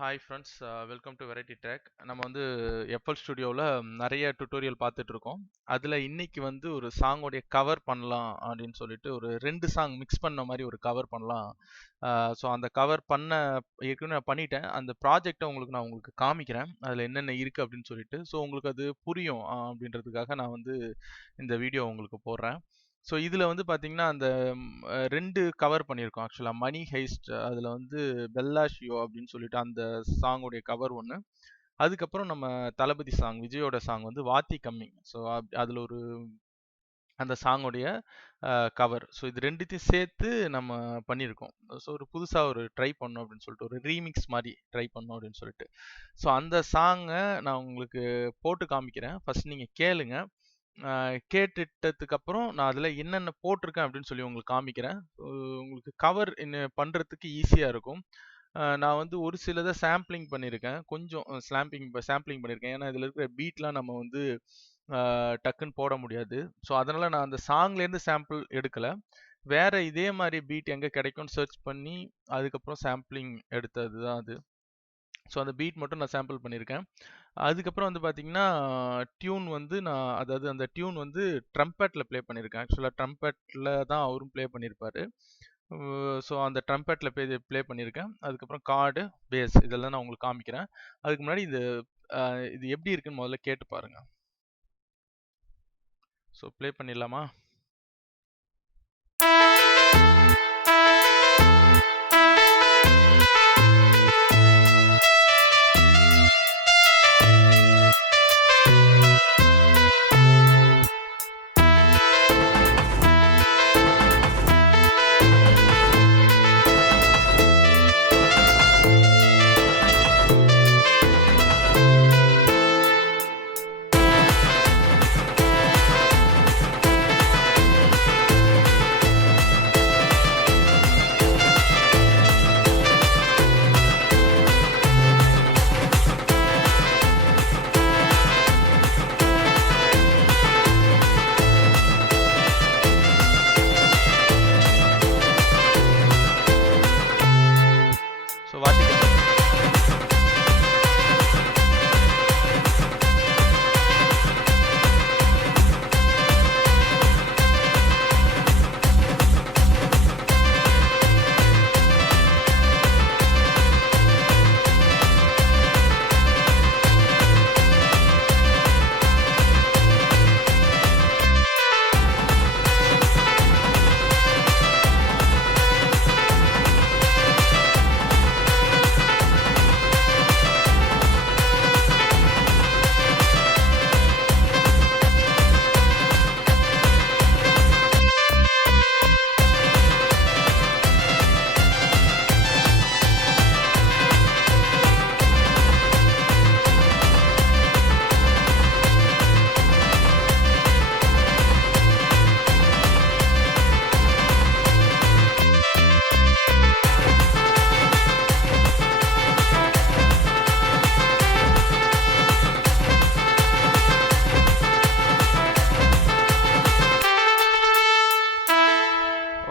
Hi friends, welcome to variety track. நம்ம வந்து FL ஸ்டுடியோவில் நிறைய டுட்டோரியல் பார்த்துட்டு இருக்கோம். அதில் இன்னைக்கு வந்து ஒரு சாங்கோடைய கவர் பண்ணலாம் அப்படின்னு சொல்லிட்டு ஒரு 2 சாங் மிக்ஸ் பண்ண மாதிரி ஒரு கவர் பண்ணலாம். ஸோ அந்த கவர் ஏற்கனவே நான் பண்ணிட்டேன். அந்த ப்ராஜெக்டை உங்களுக்கு காமிக்கிறேன், அதில் என்னென்ன இருக்குது அப்படின்னு சொல்லிட்டு. ஸோ உங்களுக்கு அது புரியும் அப்படின்றதுக்காக நான் வந்து இந்த வீடியோ உங்களுக்கு போடுறேன். ஸோ இதில் வந்து பார்த்தீங்கன்னா அந்த 2 கவர் பண்ணியிருக்கோம். ஆக்சுவலாக மணி ஹெய்ஸ்ட் அதில் வந்து பெல்லாஷியோ அப்படின்னு சொல்லிட்டு அந்த சாங்குடைய கவர் ஒன்று. அதுக்கப்புறம் நம்ம தளபதி சாங் விஜயோட சாங் வந்து வாத்தி கம்மிங். ஸோ அதில் அந்த சாங்கோடைய கவர். ஸோ இது ரெண்டுத்தையும் சேர்த்து நம்ம பண்ணியிருக்கோம். ஸோ ஒரு புதுசாக ஒரு ட்ரை பண்ணோம் அப்படின்னு சொல்லிட்டு ஒரு ரீமிக்ஸ் மாதிரி ட்ரை பண்ணோம் அப்படின்னு சொல்லிட்டு. ஸோ அந்த சாங்கை நான் உங்களுக்கு போட்டு காமிக்கிறேன். ஃபர்ஸ்ட் நீங்கள் கேளுங்க. கேட்டுட்டதுக்கு அப்புறம் நான் அதில் என்னென்ன போட்டிருக்கேன் அப்படின்னு சொல்லி உங்களுக்கு காமிக்கிறேன். உங்களுக்கு கவர் பண்ணுறதுக்கு ஈஸியாக இருக்கும். நான் வந்து ஒரு சிலதை சாம்பிளிங் பண்ணியிருக்கேன், கொஞ்சம் சாம்பிளிங் பண்ணியிருக்கேன். ஏன்னா இதில் இருக்கிற பீட்லாம் நம்ம வந்து டக்குன்னு போட முடியாது. ஸோ அதனால் நான் அந்த சாங்லேருந்து சாம்பிள் எடுக்கலை, வேற இதே மாதிரி பீட் எங்கே கிடைக்கும்னு சர்ச் பண்ணி அதுக்கப்புறம் சாம்பிளிங் எடுத்தது தான் அது. ஸோ அந்த பீட் மட்டும் நான் சாம்பிள் பண்ணியிருக்கேன். அதுக்கப்புறம் வந்து பார்த்தீங்கன்னா டியூன் வந்து அதாவது அந்த டியூன் வந்து ட்ரம்பெட்டில் ப்ளே பண்ணியிருக்கேன். ஆக்சுவலாக ட்ரம்பெட்டில் தான் அவரும் ப்ளே பண்ணியிருப்பார். ஸோ அந்த ட்ரம்பெட்டில் ப்ளே பண்ணியிருக்கேன். அதுக்கப்புறம் கார்டு, பேஸ் இதெல்லாம் நான் உங்களுக்கு காமிக்கிறேன். அதுக்கு முன்னாடி இது எப்படி இருக்குன்னு முதல்ல கேட்டு பாருங்கள். ஸோ ப்ளே பண்ணிடலாமா? ஸோ வாத்திக்கலாம்.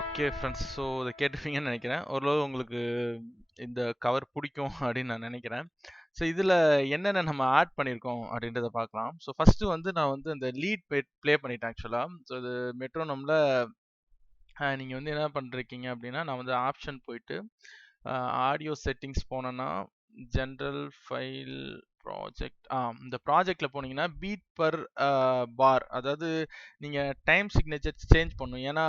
ஓகே ஃப்ரெண்ட்ஸ், ஸோ இதை கேட்டுப்பீங்கன்னு நினைக்கிறேன். ஓரளவு உங்களுக்கு இந்த கவர் பிடிக்கும் அப்படின்னு நான் நினைக்கிறேன். ஸோ இதில் என்னென்ன நம்ம ஆட் பண்ணியிருக்கோம் அப்படின்றத பார்க்கலாம். ஸோ ஃபஸ்ட்டு வந்து நான் வந்து அந்த லீட் ப்ளே பண்ணிட்டேன் ஆக்சுவலாக. ஸோ இது மெட்ரோனமில் நீங்கள் வந்து என்ன பண்ணிருக்கீங்க அப்படின்னா, நான் வந்து ஆப்ஷன் போயிட்டு ஆடியோ செட்டிங்ஸ் போனேன்னா ஜென்ரல் ஃபைல் ப்ராஜெக்ட், இந்த ப்ராஜெக்டில் போனீங்கன்னா பீட் பர் பார், அதாவது நீங்கள் டைம் சிக்னேச்சர் சேஞ்ச் பண்ணணும். ஏன்னா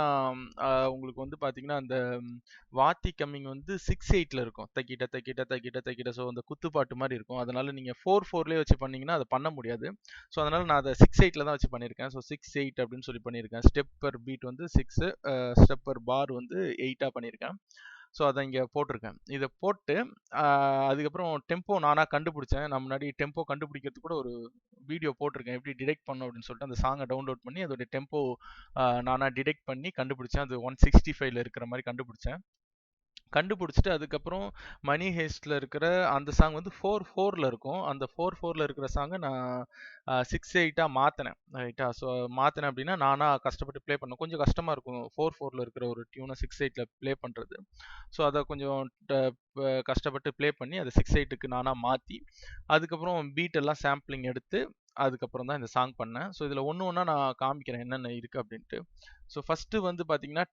உங்களுக்கு வந்து பார்த்தீங்கன்னா அந்த வாத்தி கம்மிங் வந்து 6/8 இருக்கும், தக்கிட்ட தக்கிட்ட தக்கிட்ட தக்கிட்ட. ஸோ அந்த குத்துப்பாட்டு மாதிரி இருக்கும். அதனால நீங்கள் 4/4 வச்சு பண்ணீங்கன்னா அதை பண்ண முடியாது. ஸோ அதனால நான் அதை 6/8 தான் வச்சு பண்ணியிருக்கேன். ஸோ 6/8 அப்படின்னு சொல்லி பண்ணியிருக்கேன். ஸ்டெப் பர் பீட் வந்து 6, ஸ்டெப் பர் பார் வந்து 8 பண்ணியிருக்கேன். ஸோ அதை இங்கே போட்டிருக்கேன். இதை போட்டு அதுக்கப்புறம் டெம்போ நானாக கண்டுபிடிச்சேன். நான் முன்னாடி டெம்போ கண்டுபிடிக்கிறதுக்கு கூட ஒரு வீடியோ போட்டிருக்கேன், எப்படி டிடெக்ட் பண்ணோம் அப்படின்னு சொல்லிட்டு. அந்த சாங்கை டவுன்லோட் பண்ணி அதோடைய டெம்போ நானாக டிடெக்ட் பண்ணி கண்டுபிடிச்சேன். அது 165ல இருக்கிற மாதிரி கண்டுபிடிச்சேன். கண்டுபிடிச்சிட்டு அதுக்கப்புறம் மணி ஹேஸ்ட்ல இருக்கிற அந்த சாங் வந்து 4/4ல இருக்கும். அந்த 4/4ல இருக்கிற சாங்கை நான் 6/8 மாத்தினேன். ரைட்டா? ஸோ மாத்தினேன் அப்படின்னா நானா கஷ்டப்பட்டு ப்ளே பண்ணேன். கொஞ்சம் கஷ்டமா இருக்கும் 4/4ல இருக்கிற ஒரு டியூனை 6/8ல ப்ளே பண்றது. ஸோ அதை கொஞ்சம் கஷ்டப்பட்டு ப்ளே பண்ணி அதை 6/8க்கு நானா மாற்றி அதுக்கப்புறம் பீட் எல்லாம் சாம்பிளிங் எடுத்து அதுக்கப்புறம் தான் இந்த சாங் பண்ணேன். ஸோ இதில் ஒன்று ஒன்றா நான் காமிக்கிறேன் என்னென்ன இருக்குது அப்படின்ட்டு. ஸோ ஃபஸ்ட்டு வந்து பார்த்தீங்கன்னா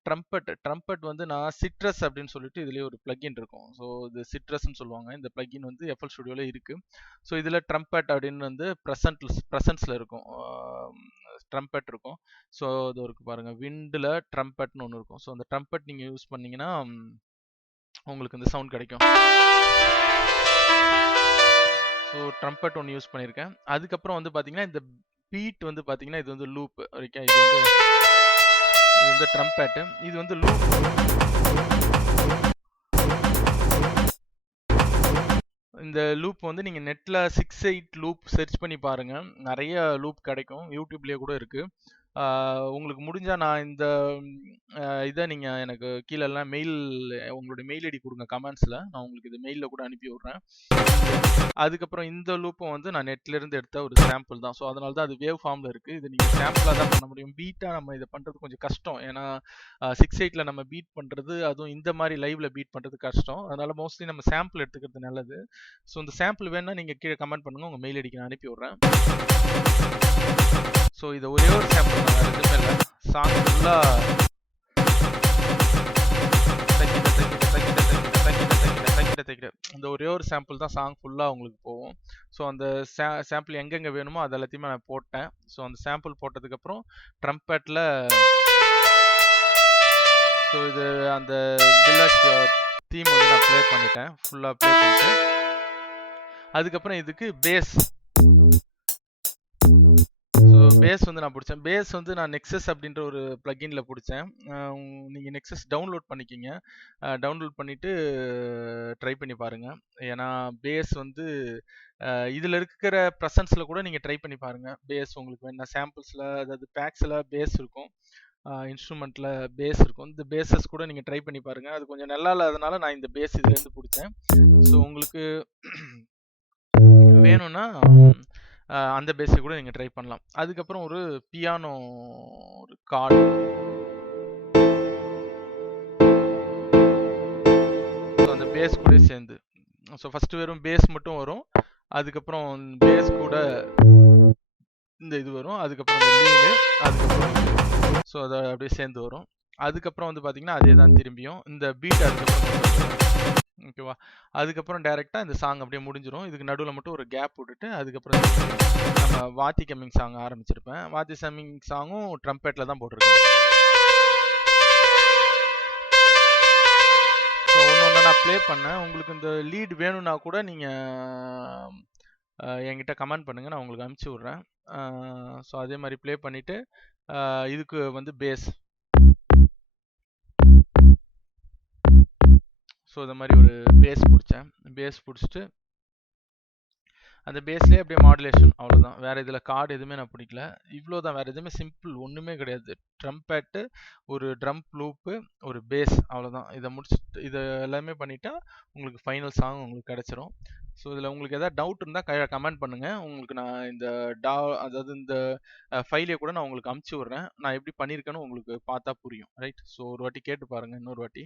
ட்ரம்பட் வந்து நான் சிட்ரஸ் அப்படின்னு சொல்லிட்டு இதுலேயே ஒரு பிளக்இன் இருக்கும். ஸோ இது சிட்ரஸ்ன்னு சொல்லுவாங்க. இந்த பிளக்இன் வந்து எஃப்எல் ஸ்டுடியோவில் இருக்குது. ஸோ இதில் ட்ரம்பட் அப்படின்னு வந்து ப்ரெசன்ஸில் இருக்கும். ட்ரம்பட் இருக்கும். ஸோ இது இருக்கு பாருங்கள், விண்டில் ட்ரம்பட்னு ஒன்று இருக்கும். ஸோ அந்த ட்ரம்பட் நீங்கள் யூஸ் பண்ணிங்கன்னா உங்களுக்கு இந்த சவுண்ட் கிடைக்கும். ஸோ ட்ரம்பட் ஒன்று யூஸ் பண்ணியிருக்கேன். அதுக்கப்புறம் வந்து பார்த்தீங்கன்னா இந்த பீட் வந்து பார்த்தீங்கன்னா இது வந்து லூப். ஓகே, இது வந்து ட்ரம்பட், இது வந்து லூப். இந்த லூப் வந்து நீங்கள் நெட்டில் 6/8 லூப் சர்ச் பண்ணி பாருங்கள், நிறைய லூப் கிடைக்கும். யூடியூப்லேயே கூட இருக்குது. உங்களுக்கு முடிஞ்சால் நான் இந்த இதை நீங்கள் எனக்கு கீழெல்லாம் உங்களுடைய மெயில் ஐடி கொடுங்க கமெண்ட்ஸில், நான் உங்களுக்கு இது மெயிலில் கூட அனுப்பி விட்றேன். அதுக்கப்புறம் இந்த லூப்பும் வந்து நான் நெட்லேருந்து எடுத்த ஒரு சாம்பிள் தான். ஸோ அதனால தான் அது வேவ் ஃபார்மில் இருக்குது. இது நீங்கள் சாம்பிளாக தான் பண்ண முடியும். பீட்டாக நம்ம இதை பண்ணுறது கொஞ்சம் கஷ்டம். ஏன்னா 6/8ல நம்ம பீட் பண்ணுறது, அதுவும் இந்த மாதிரி லைவில் பீட் பண்ணுறது கஷ்டம். அதனால் மோஸ்ட்லி நம்ம சாம்பிள் எடுத்துக்கிறது நல்லது. ஸோ இந்த சாம்பிள் வேணா நீங்கள் கீழே கமெண்ட் பண்ணுங்கள், உங்கள் மெயில் ஐடிக்கு நான் அனுப்பி விட்றேன். ஸோ இது ஒரே ஒரு சாம்பிள் தான், வேறு எதுவுமே இல்லை. சாங் ஃபுல்லாக இந்த ஒரே ஒரு சாம்பிள் தான் சாங் ஃபுல்லாக உங்களுக்கு போகும். ஸோ அந்த சாம்பிள் எங்கெங்கே வேணுமோ அது எல்லாத்தையுமே நான் போட்டேன். ஸோ அந்த சாம்பிள் போட்டதுக்கப்புறம் ட்ரம்பட்டில் ஸோ இது அந்த பில்லாஷ் தீம் வந்து நான் ப்ளே பண்ணிட்டேன், ஃபுல்லாக ப்ளே பண்ணிட்டு அதுக்கப்புறம் இதுக்கு பேஸ் பேஸ் வந்து நான் பிடிச்சேன். பேஸ் வந்து நான் நெக்ஸஸ் அப்படின்ற ஒரு பிளக்இன்ல பிடிச்சேன். நீங்கள் நெக்ஸஸ் டவுன்லோட் பண்ணிக்கிங்க, டவுன்லோட் பண்ணிவிட்டு ட்ரை பண்ணி பாருங்கள். ஏன்னா பேஸ் வந்து இதில் இருக்கிற ப்ரெசன்ஸில் கூட நீங்கள் ட்ரை பண்ணி பாருங்கள். பேஸ் உங்களுக்கு வேணா சாம்பிள்ஸில், அதாவது பேக்ஸில் பேஸ் இருக்கும், இன்ஸ்ட்ருமெண்ட்டில் பேஸ் இருக்கும். இந்த பேஸஸ் கூட நீங்கள் ட்ரை பண்ணி பாருங்கள். அது கொஞ்சம் நல்லா இல்லாதனால நான் இந்த பேஸ் இதுலேருந்து பிடிச்சேன். ஸோ உங்களுக்கு வேணும்னா அந்த பேஸை கூட நீங்கள் ட்ரை பண்ணலாம். அதுக்கப்புறம் ஒரு பியானோ ஒரு கார்டு, அந்த பேஸ் கூட சேர்ந்து, ஸோ ஃபஸ்ட்டு வெறும் பேஸ் மட்டும் வரும், அதுக்கப்புறம் பேஸ் கூட இந்த இது வரும், அதுக்கப்புறம் இந்த லீடு, அதுக்கப்புறம் ஸோ அதை அப்படியே சேர்ந்து வரும். அதுக்கப்புறம் வந்து பார்த்தீங்கன்னா அதே தான் திரும்பியும் இந்த பீட் அதுக்கப்புறம் ஓகேவா. அதுக்கப்புறம் டைரெக்டாக இந்த சாங் அப்படியே முடிஞ்சிடும். இதுக்கு நடுவில் மட்டும் ஒரு கேப் விட்டுட்டு அதுக்கப்புறம் நம்ம வாத்தி கம்மிங் சாங் ஆரம்பிச்சிருப்பேன். வாத்தி கம்மிங் சாங்கும் ட்ரம்பெட்டில் தான் போட்டிருக்கேன். ஸோ ஒன்று ஒன்று நான் ப்ளே பண்ணேன். உங்களுக்கு இந்த லீட் வேணும்னா கூட நீங்கள் என்கிட்ட கமெண்ட் பண்ணுங்கள், நான் உங்களுக்கு அனுப்பிச்சி விட்றேன். ஸோ அதே மாதிரி ப்ளே பண்ணிவிட்டு இதுக்கு வந்து பேஸ், ஸோ இந்த மாதிரி ஒரு பேஸ் பிடிச்சேன். பேஸ் பிடிச்சிட்டு அந்த பேஸ்லேயே அப்படியே மாடுலேஷன், அவ்வளோதான். வேறு இதில் கார்டு எதுவுமே நான் பிடிக்கல. இவ்வளோ தான், வேறு எதுவுமே சிம்பிள் ஒன்றுமே கிடையாது. ட்ரம்பேட்டு, ஒரு ட்ரம் லூப்பு, ஒரு பேஸ், அவ்வளோதான். இதை முடிச்சுட்டு இதை எல்லாமே பண்ணிட்டா உங்களுக்கு ஃபைனல் சாங் உங்களுக்கு கிடச்சிரும். ஸோ இதில் உங்களுக்கு எதாவது டவுட் இருந்தால் கமெண்ட் பண்ணுங்கள். உங்களுக்கு நான் இந்த அதாவது இந்த ஃபைலே கூட நான் உங்களுக்கு அமுச்சு விட்றேன். நான் எப்படி பண்ணியிருக்கேன்னு உங்களுக்கு பார்த்தா புரியும், ரைட்? ஸோ ஒரு வாட்டி கேட்டு பாருங்கள், இன்னொரு வாட்டி.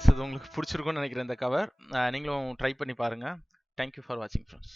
ஃப்ரெண்ட்ஸ் இது உங்களுக்கு பிடிச்சிருக்கும்னு நினைக்கிறேன் இந்த கவர். நீங்களும் ட்ரை பண்ணி பாருங்கள். தேங்க்யூ ஃபார் வாட்சிங் ஃப்ரெண்ட்ஸ்.